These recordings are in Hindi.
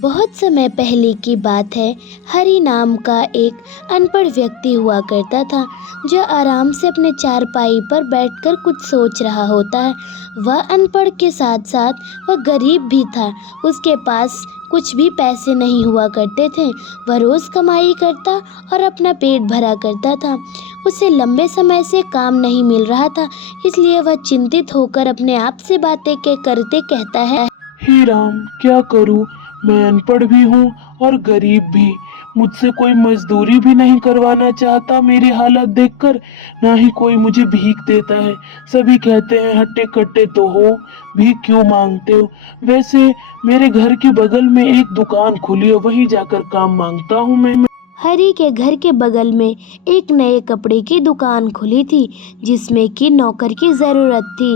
बहुत समय पहले की बात है। हरि नाम का एक अनपढ़ व्यक्ति हुआ करता था, जो आराम से अपने चारपाई पर बैठकर कुछ सोच रहा होता है। वह अनपढ़ के साथ साथ वह गरीब भी था। उसके पास कुछ भी पैसे नहीं हुआ करते थे। वह रोज़ कमाई करता और अपना पेट भरा करता था। उसे लंबे समय से काम नहीं मिल रहा था, इसलिए वह चिंतित होकर अपने आप से बातें करते कहता है, हे राम, क्या करूं? मैं अनपढ़ भी हूँ और गरीब भी। मुझसे कोई मजदूरी भी नहीं करवाना चाहता मेरी हालत देखकर। ना ही कोई मुझे भीख देता है। सभी कहते हैं हट्टे कट्टे तो हो, भीख क्यों मांगते हो? वैसे मेरे घर के बगल में एक दुकान खुली है, वहीं जाकर काम मांगता हूँ मैं। हरी के घर के बगल में एक नए कपड़े की दुकान खुली थी, जिसमें कि नौकर की ज़रूरत थी।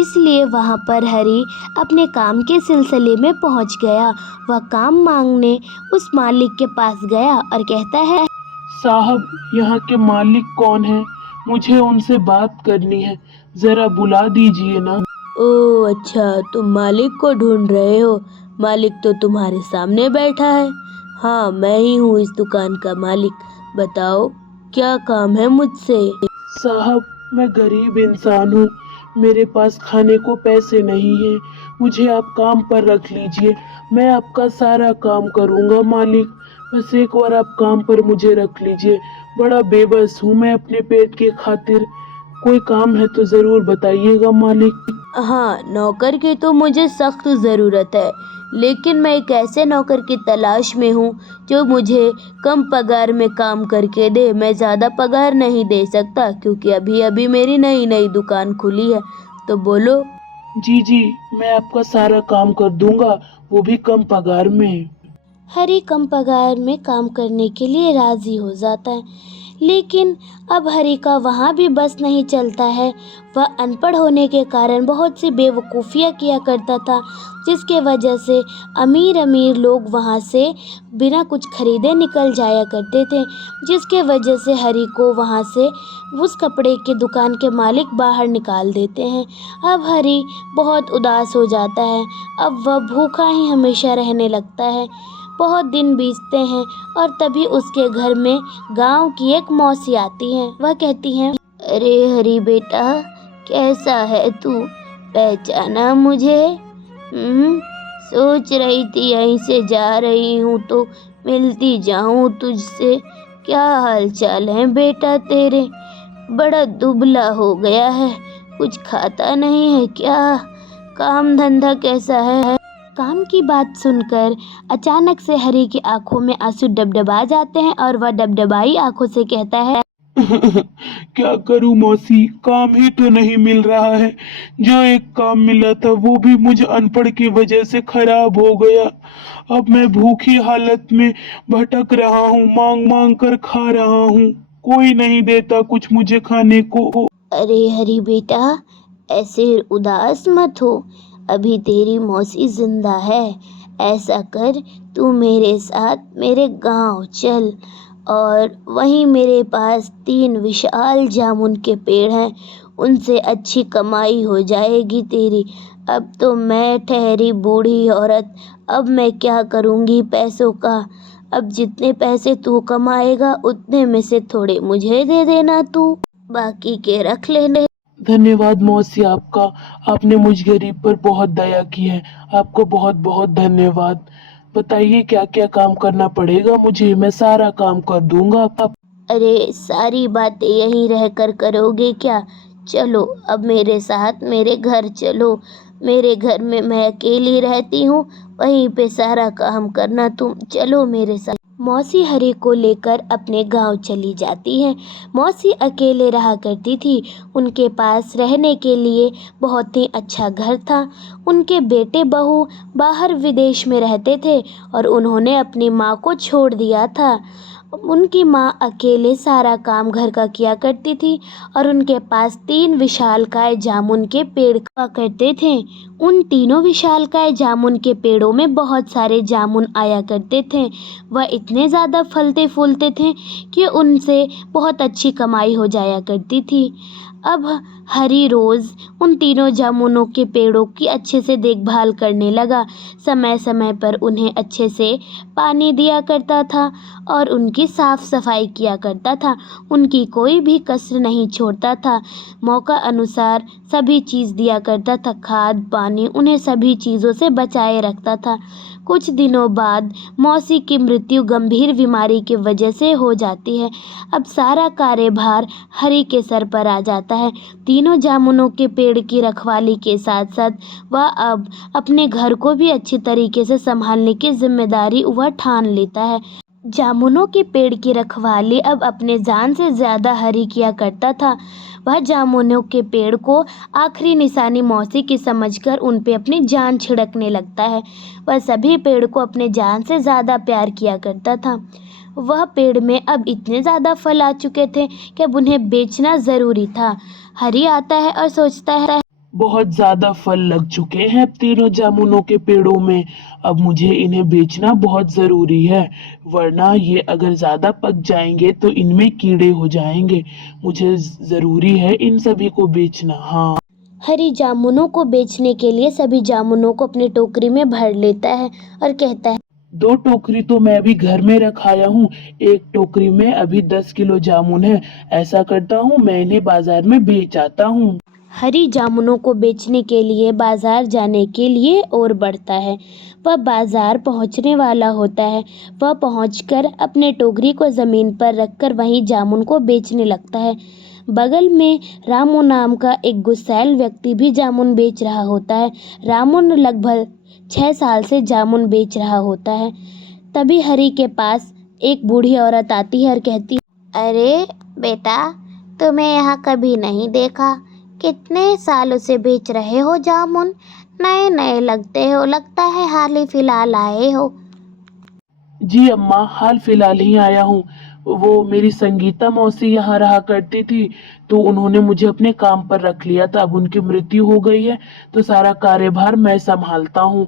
इसलिए वहां पर हरी अपने काम के सिलसिले में पहुंच गया। वह काम मांगने उस मालिक के पास गया और कहता है, साहब, यहाँ के मालिक कौन है? मुझे उनसे बात करनी है, जरा बुला दीजिए ना। ओह अच्छा, तुम मालिक को ढूंढ रहे हो। मालिक तो तुम्हारे सामने बैठा है। हाँ, मैं ही हूँ इस दुकान का मालिक। बताओ, क्या काम है मुझसे? साहब, मैं गरीब इंसान हूँ। मेरे पास खाने को पैसे नहीं हैं। मुझे आप काम पर रख लीजिए। मैं आपका सारा काम करूँगा मालिक। बस एक बार आप काम पर मुझे रख लीजिए। बड़ा बेबस हूँ मैं अपने पेट के खातिर। कोई काम है तो ज़रूर बताइएगा मालिक। हाँ, नौकर की तो मुझे सख्त ज़रूरत है, लेकिन मैं एक ऐसे नौकर की तलाश में हूँ जो मुझे कम पगार में काम करके दे। मैं ज़्यादा पगार नहीं दे सकता, क्योंकि अभी अभी मेरी नई नई दुकान खुली है। तो बोलो। जी जी, मैं आपका सारा काम कर दूंगा, वो भी कम पगार में। हरी कम पगार में काम करने के लिए राजी हो जाता है, लेकिन अब हरी का वहाँ भी बस नहीं चलता है। वह अनपढ़ होने के कारण बहुत सी बेवकूफ़ियाँ किया करता था, जिसके वजह से अमीर अमीर लोग वहाँ से बिना कुछ खरीदे निकल जाया करते थे, जिसके वजह से हरी को वहाँ से उस कपड़े की दुकान के मालिक बाहर निकाल देते हैं। अब हरी बहुत उदास हो जाता है। अब वह भूखा ही हमेशा रहने लगता है। बहुत दिन बीतते हैं और तभी उसके घर में गांव की एक मौसी आती हैं। वह कहती हैं, अरे हरी बेटा, कैसा है तू? पहचाना मुझे? सोच रही थी यहीं से जा रही हूँ तो मिलती जाऊँ तुझसे। क्या हाल चाल है बेटा तेरे? बड़ा दुबला हो गया है, कुछ खाता नहीं है क्या? काम धंधा कैसा है? काम की बात सुनकर अचानक से हरी की आंखों में आंसू डबडबा जाते हैं और वह डबडबाई आंखों से कहता है, क्या करूं मौसी, काम ही तो नहीं मिल रहा है। जो एक काम मिला था वो भी मुझे अनपढ़ की वजह से खराब हो गया। अब मैं भूखी हालत में भटक रहा हूँ, मांग मांग कर खा रहा हूँ। कोई नहीं देता कुछ मुझे खाने को। अरे हरी बेटा, ऐसे उदास मत हो। अभी तेरी मौसी जिंदा है। ऐसा कर, तू मेरे साथ मेरे गांव चल, और वहीं मेरे पास 3 विशाल जामुन के पेड़ हैं। उनसे अच्छी कमाई हो जाएगी तेरी। अब तो मैं ठहरी बूढ़ी औरत, अब मैं क्या करूँगी पैसों का? अब जितने पैसे तू कमाएगा उतने में से थोड़े मुझे दे देना तू, बाकी के रख लेने। धन्यवाद मौसी आपका। आपने मुझ गरीब पर बहुत दया की है। आपको बहुत बहुत धन्यवाद। बताइए क्या क्या काम करना पड़ेगा मुझे, मैं सारा काम कर दूंगा। आप अरे सारी बातें यहीं रहकर करोगे क्या? चलो अब मेरे साथ मेरे घर चलो। मेरे घर में मैं अकेली रहती हूँ, वहीं पे सारा काम करना तुम। चलो मेरे साथ। मौसी हरी को लेकर अपने गांव चली जाती हैं। मौसी अकेले रहा करती थी। उनके पास रहने के लिए बहुत ही अच्छा घर था। उनके बेटे बहू बाहर विदेश में रहते थे और उन्होंने अपनी माँ को छोड़ दिया था। उनकी माँ अकेले सारा काम घर का किया करती थी और उनके पास 3 विशालकाय जामुन के पेड़ हुआ करते थे। उन तीनों विशालकाय जामुन के पेड़ों में बहुत सारे जामुन आया करते थे। वह इतने ज़्यादा फलते फूलते थे कि उनसे बहुत अच्छी कमाई हो जाया करती थी। अब हरी रोज उन तीनों जामुनों के पेड़ों की अच्छे से देखभाल करने लगा। समय समय पर उन्हें अच्छे से पानी दिया करता था और उनकी साफ सफाई किया करता था। उनकी कोई भी कसर नहीं छोड़ता था। मौका अनुसार सभी चीज़ दिया करता था, खाद पानी, उन्हें सभी चीज़ों से बचाए रखता था। कुछ दिनों बाद मौसी की मृत्यु गंभीर बीमारी की वजह से हो जाती है। अब सारा कार्यभार हरी के सर पर आ जाता है। तीनों जामुनों के पेड़ की रखवाली के साथ साथ वह अब अपने घर को भी अच्छी तरीके से संभालने की जिम्मेदारी वह ठान लेता है। जामुनों के पेड़ की रखवाली अब अपने जान से ज्यादा हरी किया करता था। वह जामुनों के पेड़ को आखिरी निशानी मौसी की समझकर उन पे अपनी जान छिड़कने लगता है। वह सभी पेड़ को अपने जान से ज्यादा प्यार किया करता था। वह पेड़ में अब इतने ज्यादा फल आ चुके थे कि अब उन्हें बेचना जरूरी था। हरी आता है और सोचता है, बहुत ज्यादा फल लग चुके हैं अब तीनों जामुनों के पेड़ों में। अब मुझे इन्हें बेचना बहुत जरूरी है, वरना ये अगर ज्यादा पक जाएंगे तो इनमें कीड़े हो जाएंगे। मुझे जरूरी है इन सभी को बेचना। हाँ, हरी जामुनों को बेचने के लिए सभी जामुनों को अपनी टोकरी में भर लेता है और कहता है, 2 टोकरी तो मैं अभी घर में रखाया हूँ, एक टोकरी में अभी 10 किलो जामुन है। ऐसा करता हूँ, मैं इन्हें बाजार में बेच आता हूँ। हरी जामुनों को बेचने के लिए बाजार जाने के लिए और बढ़ता है। वह बाजार पहुंचने वाला होता है। वह पहुंचकर अपने टोकरी को जमीन पर रखकर वहीं जामुन को बेचने लगता है। बगल में रामू नाम का एक गुस्सैल व्यक्ति भी जामुन बेच रहा होता है। रामू लगभग 6 साल से जामुन बेच रहा होता है। तभी हरी के पास एक बूढ़ी औरत आती है और कहती है, अरे बेटा, तुम्हें यहाँ कभी नहीं देखा। कितने सालों से बेच रहे हो जामुन? नए नए लगते हो, लगता है हाल ही फिलहाल आए हो। जी अम्मा, हाल फिलहाल ही आया हूँ। वो मेरी संगीता मौसी यहाँ रहा करती थी, तो उन्होंने मुझे अपने काम पर रख लिया था। अब उनकी मृत्यु हो गई है, तो सारा कार्यभार मैं संभालता हूँ।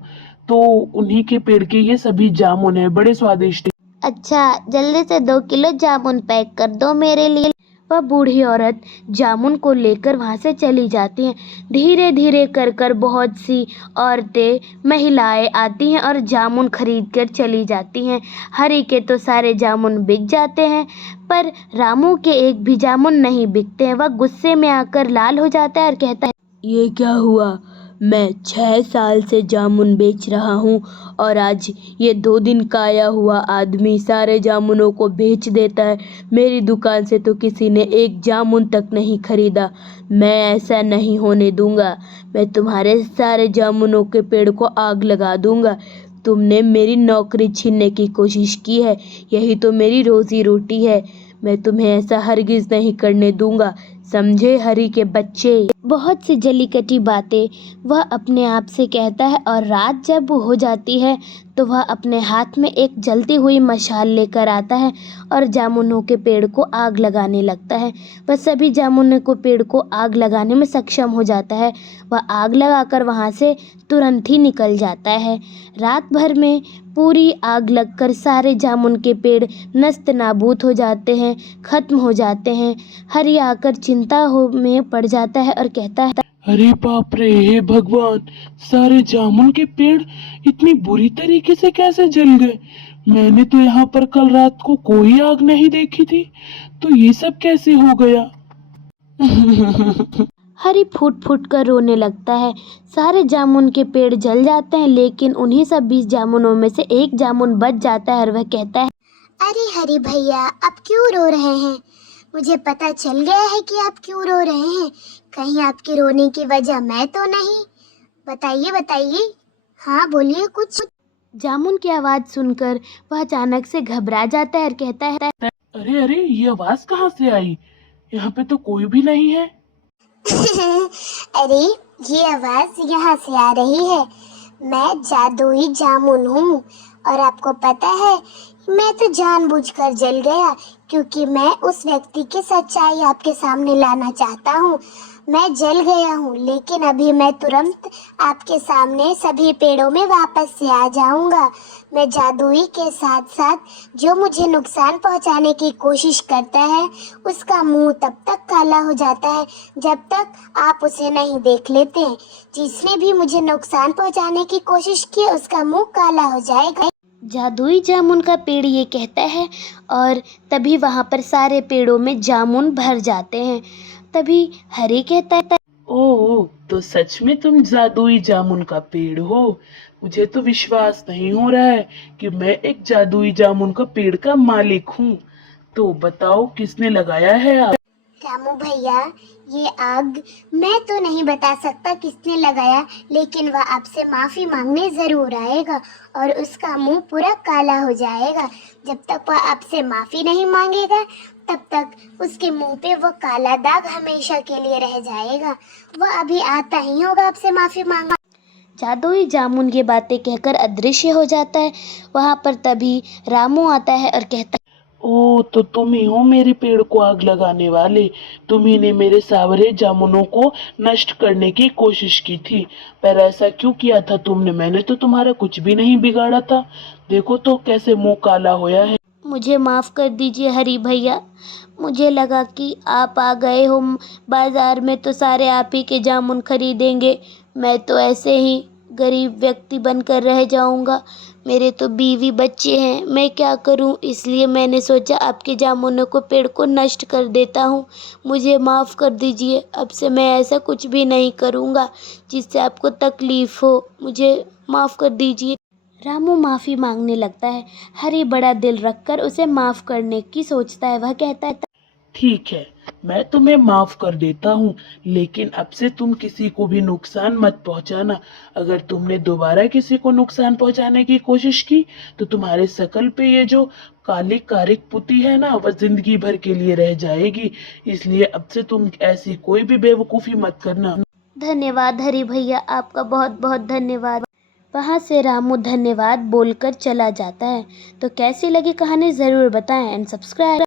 तो उन्हीं के पेड़ के ये सभी जामुन है, बड़े स्वादिष्ट। अच्छा, जल्दी से 2 किलो जामुन पैक कर दो मेरे लिए। वह बूढ़ी औरत जामुन को लेकर वहां से चली जाती है। धीरे धीरे कर कर बहुत सी औरतें, महिलाएं आती हैं और जामुन खरीद कर चली जाती हैं। हरी के तो सारे जामुन बिक जाते हैं, पर रामू के एक भी जामुन नहीं बिकते हैं। वह गुस्से में आकर लाल हो जाता है और कहता है, ये क्या हुआ? मैं 6 साल से जामुन बेच रहा हूँ और आज ये 2 दिन का आया हुआ आदमी सारे जामुनों को बेच देता है। मेरी दुकान से तो किसी ने एक जामुन तक नहीं खरीदा। मैं ऐसा नहीं होने दूंगा। मैं तुम्हारे सारे जामुनों के पेड़ को आग लगा दूंगा। तुमने मेरी नौकरी छीनने की कोशिश की है, यही तो मेरी रोजी रोटी है। मैं तुम्हें ऐसा हरगिज नहीं करने दूंगा, समझे हरी के बच्चे। बहुत सी जली कटी बातें वह अपने आप से कहता है और रात जब हो जाती है तो वह अपने हाथ में एक जलती हुई मशाल लेकर आता है और जामुनों के पेड़ को आग लगाने लगता है। वह सभी जामुनों को पेड़ को आग लगाने में सक्षम हो जाता है। वह आग लगाकर वहां से तुरंत ही निकल जाता है। रात भर में पूरी आग लगकर सारे जामुन के पेड़ नस्त नाबूद हो जाते हैं, खत्म हो जाते हैं। हरी आकर चिंता में पड़ जाता है और कहता है, अरे बाप रे, हे भगवान, सारे जामुन के पेड़ इतनी बुरी तरीके से कैसे जल गए? मैंने तो यहाँ पर कल रात को कोई आग नहीं देखी थी, तो ये सब कैसे हो गया? हरी फूट फूट कर रोने लगता है। सारे जामुन के पेड़ जल जाते हैं, लेकिन उन्हीं सब 20 जामुनों में से एक जामुन बच जाता है और वह कहता है, अरे हरी भैया, आप क्यों रो रहे हैं? मुझे पता चल गया है कि आप क्यों रो रहे हैं। कहीं आपके रोने की वजह मैं तो नहीं? बताइए बताइए, हाँ बोलिए कुछ। जामुन की आवाज सुनकर वह अचानक से घबरा जाता है और कहता है, अरे अरे, ये आवाज कहाँ से आई? यहाँ पे तो कोई भी नहीं है। अरे, ये आवाज यहाँ से आ रही है। मैं जादुई जामुन हूँ और आपको पता है, मैं तो जानबूझकर जल गया क्योंकि मैं उस व्यक्ति की सच्चाई आपके सामने लाना चाहता हूँ। मैं जल गया हूँ, लेकिन अभी मैं तुरंत आपके सामने सभी पेड़ों में वापस से आ जाऊंगा। मैं जादुई के साथ साथ जो मुझे नुकसान पहुंचाने की कोशिश करता है उसका मुंह तब तक काला हो जाता है जब तक आप उसे नहीं देख लेते। जिसने भी मुझे नुकसान पहुंचाने की कोशिश की उसका मुंह काला हो जाएगा। जादुई जामुन का पेड़ ये कहता है और तभी वहाँ पर सारे पेड़ों में जामुन भर जाते हैं। तभी हरी कहता है, ओह, तो सच में तुम जादुई जामुन का पेड़ हो। मुझे तो विश्वास नहीं हो रहा है कि मैं एक जादुई जामुन का पेड़ का मालिक हूँ। तो बताओ किसने लगाया है आप? रामू भैया, ये आग मैं तो नहीं बता सकता किसने लगाया, लेकिन वह आपसे माफी मांगने जरूर आएगा और उसका मुंह पूरा काला हो जाएगा। जब तक वह आपसे माफी नहीं मांगेगा तब तक उसके मुंह पे वो काला दाग हमेशा के लिए रह जाएगा। वह अभी आता ही होगा आपसे माफी मांगने। जादुई जामुन ये बातें कहकर अदृश्य हो जाता है। वहाँ पर तभी रामू आता है और कहता है, ओ, तो तुम ही हो मेरे पेड़ को आग लगाने वाले। तुम ही ने मेरे सारे जामुनों को नष्ट करने की कोशिश की थी। पर ऐसा क्यों किया था तुमने? मैंने तो तुम्हारा कुछ भी नहीं बिगाड़ा था। देखो तो कैसे मुंह काला होया है। मुझे माफ़ कर दीजिए हरी भैया। मुझे लगा कि आप आ गए हो बाज़ार में तो सारे आप ही के जामुन खरीदेंगे। मैं तो ऐसे ही गरीब व्यक्ति बनकर रह जाऊंगा। मेरे तो बीवी बच्चे हैं, मैं क्या करूं? इसलिए मैंने सोचा आपके जामुनों को पेड़ को नष्ट कर देता हूं। मुझे माफ़ कर दीजिए। अब से मैं ऐसा कुछ भी नहीं करूंगा जिससे आपको तकलीफ़ हो। मुझे माफ़ कर दीजिए। रामू माफ़ी मांगने लगता है। हरी बड़ा दिल रखकर उसे माफ़ करने की सोचता है। वह कहता है, ठीक है, मैं तुम्हें माफ कर देता हूँ, लेकिन अब से तुम किसी को भी नुकसान मत पहुंचाना। अगर तुमने दोबारा किसी को नुकसान पहुंचाने की कोशिश की तो तुम्हारे शकल पे ये जो काली कारिक पुती है ना, वह जिंदगी भर के लिए रह जाएगी। इसलिए अब से तुम ऐसी कोई भी बेवकूफी मत करना। धन्यवाद हरी भैया, आपका बहुत बहुत धन्यवाद। वहाँ से रामू धन्यवाद बोलकर चला जाता है। तो कैसी लगी कहानी ज़रूर बताएं एंड सब्सक्राइब।